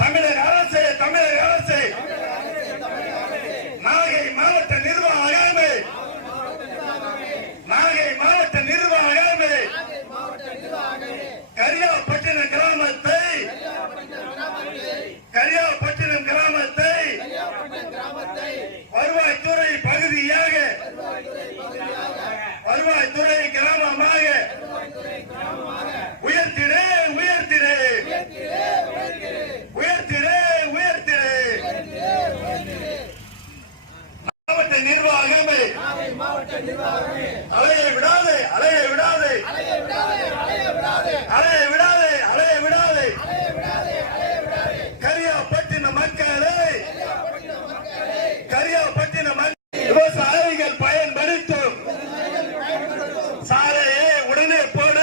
தமிழக அரசு நாகை மாவட்ட நிர்வாகமே கரியாப்பட்டினம் கிராமத்தை வருவாய்த்துறை பகுதியாக வருவாய்த்துறை கிராமமாக உயர்த்திடே மாவட்ட நிர்வாகமே அலையை விடாதே கரியாப்பட்டினம் விவசாயிகள் பயன்படுத்தும் சாலையை உடனே போடு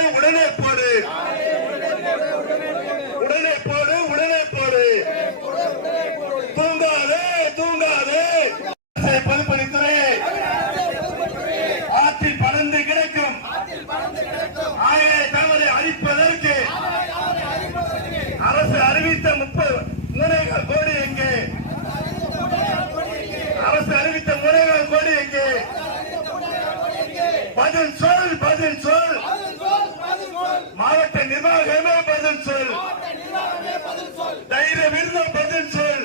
தூங்காதே பொதுப்பணித்துறை ஆற்றில் பறந்து கிடக்கும் ஆகையை தவறை அழிப்பதற்கு அரசு அறிவித்த 30 கோடி எங்கே? அரசு அறிவித்த 3 கோடி எங்கே? பதில் சொல் மாவட்ட நிர்வாகமே பதில் சொல். தைரியம் இருந்தால் பதில் சொல்.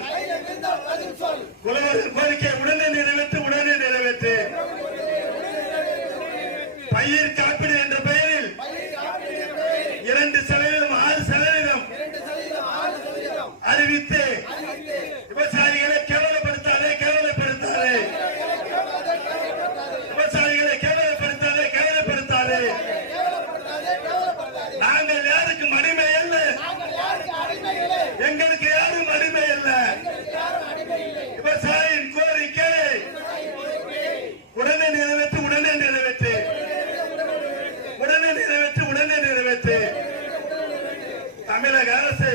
உழவர்கள் கோரிக்கை உடனே நிறைவேற்று. பயிர் காப்பீடு என்ற பெயரில் 2% 6% அறிவித்து விவசாயிகளை கேவலப்படுத்தாதே. நாங்கள் யாருக்கும் அடிமை அல்ல, எங்களுக்கு யாரும் அடிமை அல்ல. விவசாயியின் கோரிக்கை உடனே நிறைவேற்று. தமிழக அரசு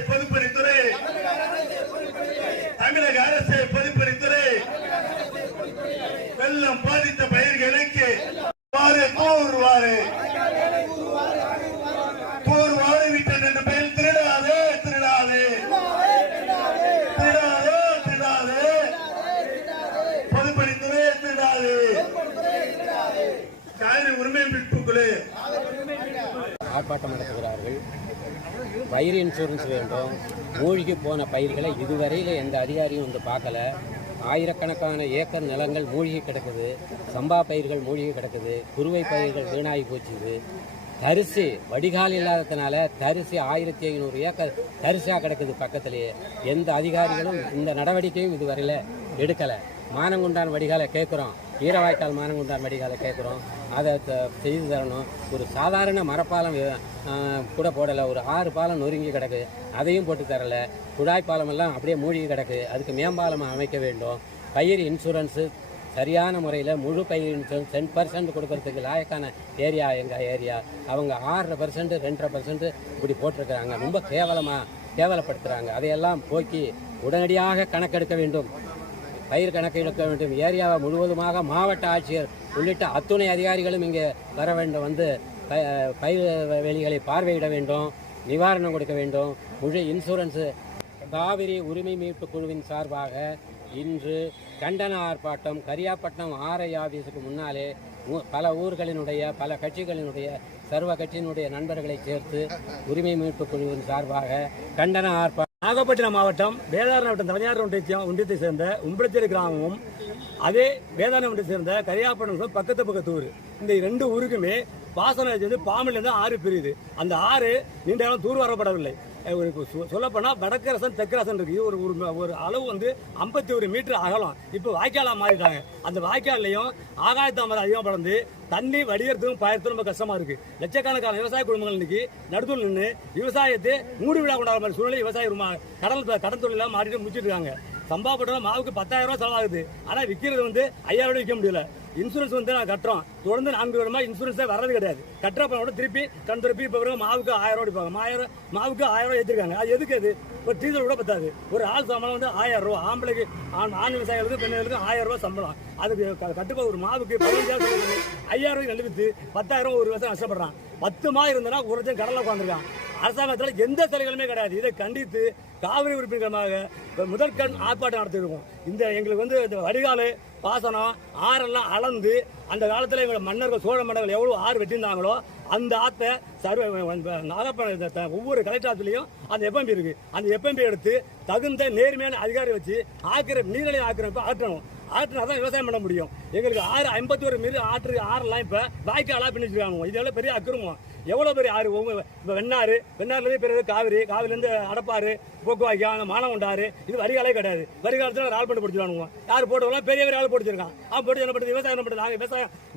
பொதுப்பணித்துறை வெள்ளம் பாதித்த பயிர்களுக்கு கூறுவாரு விட்டது என்ற பெயர் திருடாதே. பொதுப்பணித்துறை திருடாதே. காவிரி உரிமை மீட்புக்குழு ஆர்ப்பாட்டம் நடத்துகிறார்கள். பயிர் இன்சூரன்ஸ் வேண்டும். மூழ்கி போன பயிர்களை இதுவரையில் எந்த அதிகாரியும் வந்து பார்க்கல. ஆயிரக்கணக்கான ஏக்கர் நிலங்கள் மூழ்கி கிடக்குது. சம்பா பயிர்கள் மூழ்கி கிடக்குது. குறுவை பயிர்கள் வீணாகி போச்சுது. தரிசு வடிகால் இல்லாததுனால தரிசு 1500 ஏக்கர் தரிசாக கிடக்குது பக்கத்திலேயே. எந்த அதிகாரிகளும் இந்த நடவடிக்கையும் இதுவரையில் எடுக்கலை. மானங்குண்டான் வடிகாலை கேட்குறோம், ஈரவாய்க்கால் மானங்குண்டான் வடிகாலை கேட்குறோம், அதை செய்து தரணும். ஒரு சாதாரண மரப்பாலம் கூட போடலை. ஒரு 6 பாலம் நொறுங்கி கிடக்கு, அதையும் போட்டு தரலை. குழாய் பாலமெல்லாம் அப்படியே மூழ்கி கிடக்கு, அதுக்கு மேம்பாலம் அமைக்க வேண்டும். பயிர் இன்சூரன்ஸு சரியான முறையில் முழு பயிர் இன்சூரன்ஸ் 10% கொடுக்கறதுக்கு லாயக்கான ஏரியா எங்கள் ஏரியா. அவங்க 6% 2.5% இப்படி போட்டிருக்கிறாங்க. ரொம்ப கேவலப்படுத்துகிறாங்க. அதையெல்லாம் போக்கி உடனடியாக கணக்கெடுக்க வேண்டும். பயிர் கணக்கெடுக்க வேண்டும். ஏரியாவை முழுவதுமாக மாவட்ட ஆட்சியர் உள்ளிட்ட அத்துணை அதிகாரிகளும் இங்கே வர வேண்டும். வந்து பயிர் வெளிகளை பார்வையிட வேண்டும், நிவாரணம் கொடுக்க வேண்டும். முழு இன்சூரன்ஸு காவிரி உரிமை மீட்பு குழுவின் சார்பாக இன்று கண்டன ஆர்ப்பாட்டம் கரியாப்பட்டினம் ஆர்ஐ ஆஃபீஸுக்கு முன்னாலே பல ஊர்களினுடைய பல கட்சிகளினுடைய சர்வ கட்சியினுடைய நண்பர்களை சேர்த்து உரிமை மீட்பு குழுவின் சார்பாக கண்டன ஆர்ப்பாட்டம். நாகப்பட்டினம் மாவட்டம் வேதாரண வட்டம் தலைஞர் ஒன்றியத்தை சேர்ந்த உம்பளச்சேரி கிராமமும் அதே வேதாரண ஒன்றியத்தை சேர்ந்த கரியாப்பட்டினம் பக்கத்து ஊர். இந்த 2 ஊருக்குமே பாசன பாம்பிலிருந்து ஆறு பிரியுது. அந்த ஆறு நீண்ட காலம் தூர் வரப்படவில்லை. சொல்லப்போனால் வடக்கரசன் தெற்கரசன் இருக்கு. ஒரு அளவு 51 மீட்டர் அகலம். இப்போ வாய்க்காலாக மாறிட்டாங்க. அந்த வாய்க்காலையும் ஆகாயத்தாமரை அதிகமாக படர்ந்து தண்ணி வடிகிறதுக்கும் பாயறதுக்கும் ரொம்ப கஷ்டமா இருக்கு. லட்சக்கணக்கான விவசாய குடும்பங்கள் இன்னைக்கு நடுத்தூர் நின்று விவசாயத்தை மூடி விழா கொண்டாடுற மாதிரி சூழ்நிலை விவசாய கடன் தொழிலாக மாறிட்டு முடிச்சுட்டு இருக்காங்க. சம்பா போட்டோம் மாவுக்கு 10,000 ரூபாய் செலவாகுது. ஆனால் விற்கிறது 5,000 ரூபாய் விற்க முடியல. இன்சூரன்ஸ் வந்து நான் கட்டுறோம், தொடர்ந்து 4 வருடமா இன்சூரன்ஸே வர்றது கிடையாது. கட்டுற பணம் திருப்பி கண் திருப்பி இப்போ மாவுக்கு 1000 ரூபா அடிப்பாங்க, மாவுக்கு 1000 ரூபா ஏற்றிருக்காங்க. அது எதுக்கு? அது ஒரு டீசல் கூட பத்தாது. ஒரு ஆள் சம்பளம் வந்து 1000 ரூபா, ஆம்பளைக்கு ஆண் விவசாயிகளுக்கு பெண்களுக்கு 1000 ரூபா சம்பளம். அதுக்கு கட்டுப்பா ஒரு மாவுக்கு 15,000 5000 ரூபாய்க்கு நெல் 10,000 ஒரு விவசாயம் நஷ்டப்படுறான். 10 மாதம் இருந்தனா ஒரு லட்சம் கடலை உட்காந்துருக்கான். அரசாங்கத்தில் எந்த சலுகைகளுமே கிடையாது. இதை கண்டித்து காவிரி உறுப்பினர்களாக முதற்கண் ஆர்ப்பாட்டம் நடத்திருக்கோம். இந்த எங்களுக்கு வந்து இந்த வடிகால் பாசனம் ஆறெல்லாம் அளந்து அந்த காலத்தில் எங்களை மன்னர்கள் சோழ மன்னர்கள் எவ்வளோ ஆறு வெட்டியிருந்தாங்களோ அந்த ஆற்றை நாகப்பட்டினம் ஒவ்வொரு கலெக்டர் ஆஃபீஸ்லையும் அந்த எஃப்எம்பி இருக்கு. அந்த எஃப்எம்பி எடுத்து தகுந்த நேர்மையான அதிகாரி வச்சு நீர்நிலை ஆக்கிரமிப்பு ஆற்றணும். ஆற்றினா தான் விவசாயம் பண்ண முடியும். எங்களுக்கு 51 மீது ஆறெல்லாம் இப்போ வாய்க்காலாக பண்ணி வச்சிருக்காங்க. இது எவ்வளோ பெரிய அக்கிரமம், எவ்வளோ பெரிய ஆறு. இப்போ வெண்ணாறுலேருந்து பெரிய காவிரிலேருந்து அடப்பாறு போக்குவாய்க்காங்க மானவண்டாறு. இது வரிகாலே கிடையாது. வரிகாலத்தில் ஆள் பண்ணி பிடிச்சிருவானுங்க. யார் போட்டுக்கலாம்? பெரிய ஆள் போட்டுருக்கான். அவன் போட்டு என்ன பண்ணுறது? விவசாயம் என்ன பண்ணுறது? நாங்கள்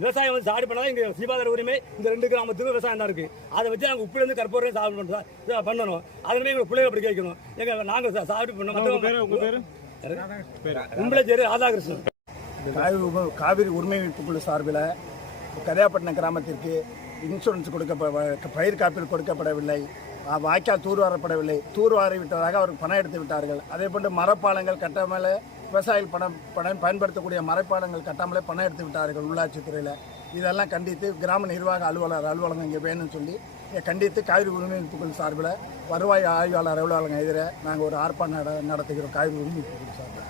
விவசாயம் வந்து சாடி பண்ணால் இங்கே சீபாதார உரிமை இந்த 2 கிராமத்துக்கு விவசாயம் தான் இருக்குது. அதை வச்சு நாங்கள் உப்புலேருந்து கற்பூரம் சாப்பிட்டு பண்ணணும். அதுலேயுமே எங்கள் பிள்ளைகளை படிக்க வைக்கணும். நாங்கள் சாப்பிட்டு பண்ணோம். கும்பலேச்சேரி ராதாகிருஷ்ணன். காவிரி உரிமை மீட்புக் குழு சார்பில் கரியாப்பட்டினம் கிராமத்திற்கு இன்சூரன்ஸ் பயிர் காப்பீடு கொடுக்கப்படவில்லை, வாய்க்கால் தூர்வாரப்படவில்லை, தூர்வாரி விட்டதாக அவருக்கு பணம் எடுத்து விட்டார்கள். அதே போன்று மரப்பாலங்கள் கட்டாமலே விவசாயிகள் பணம் பயன்படுத்தக்கூடிய மரப்பாலங்கள் கட்டாமலே பணம் எடுத்து விட்டார்கள் உள்ளாட்சித்துறையில். இதெல்லாம் கண்டித்து கிராம நிர்வாக அலுவலகம் இங்கே வேணும்னு சொல்லி கண்டித்து காவிரி உரிமை மீட்புக் குழு சார்பில் வருவாய் ஆய்வாளர் அலுவலகம் எதிர நாங்கள் ஒரு ஆர்ப்பாட்டம் நடத்துகிறோம். காவிரி உரிமை மீட்புக் குழு சார்பில்